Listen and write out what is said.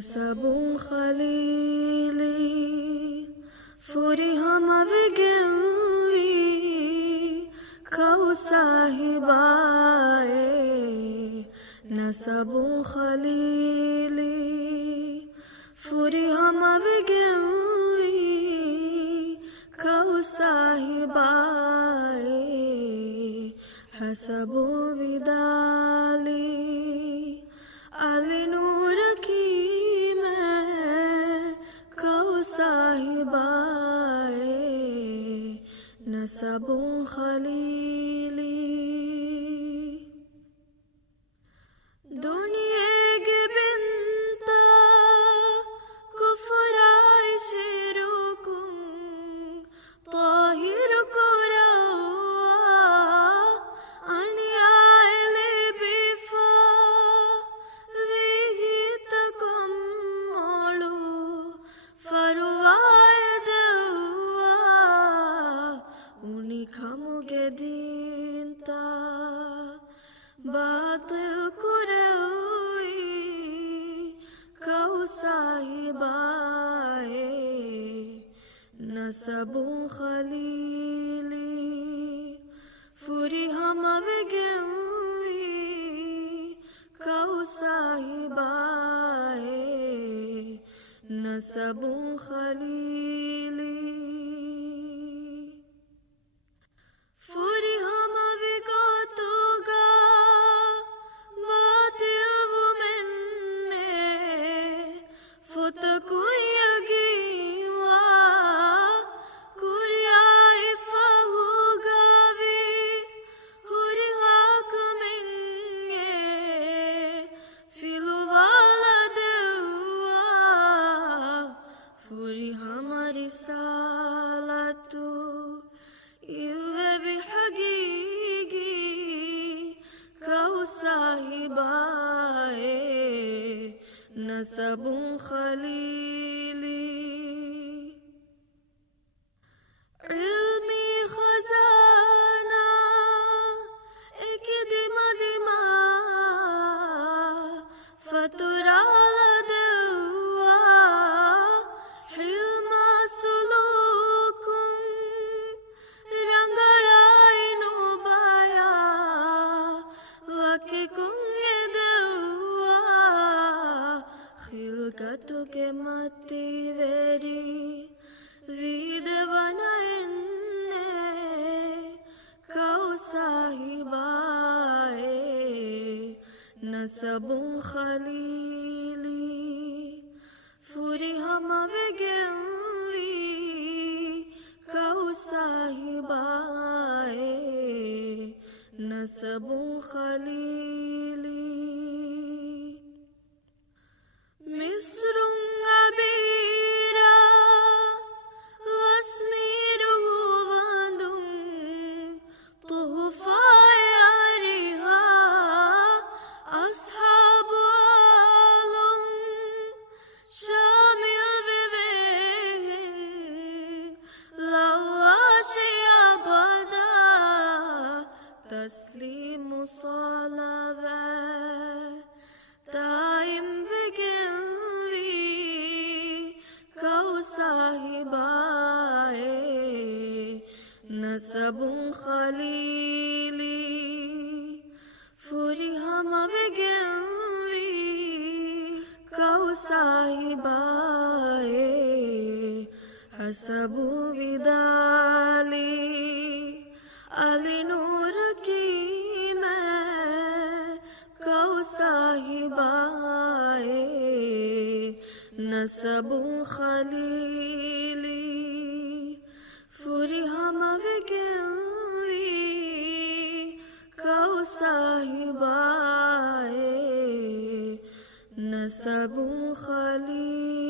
نسب خليلي فرهم بجوي كو صاحباي نسب خليلي فرهم بجوي كو صاحباي حسب بدالي अलनूर की मैं कौ साहिबाए नसबों खलीली दुनिया के बिंता कुफराय शिरुकुम ताहिर dinta batil kureui kau sahibae nasabun khalili furi hama vegeui kau sahibae nasabun khalili नसबुं खलीली इल्मी खजाना एक दिमा दिमा फतुरा लदवा हिल्मा सुलूकुं रंगलाई नुबाया वकिकुं खिलकतों के मती वेरी वीदवनाइन्ने कौ साहिबाए नसबुं खलीली फुरी हम वेगेवी कौ साहिबाए नसबुं खलीली मिस्रुं अबीरा वस्मीरुहु वंदुं तुहफाए आरिहा अस्हाबु आलुं शामिल विवेहिं लवाशे अबदा तस्लीमु सलावा ताइम साहिबाए नसबुं खलीली फुरी हम वेगेवी कौ साहिबाए हसबु विदाली अलनूर की मैं कौ साहिबाए नसबुं खलीली फुरी हम वेगेवी कौ साहिबाए नसबुं खलीली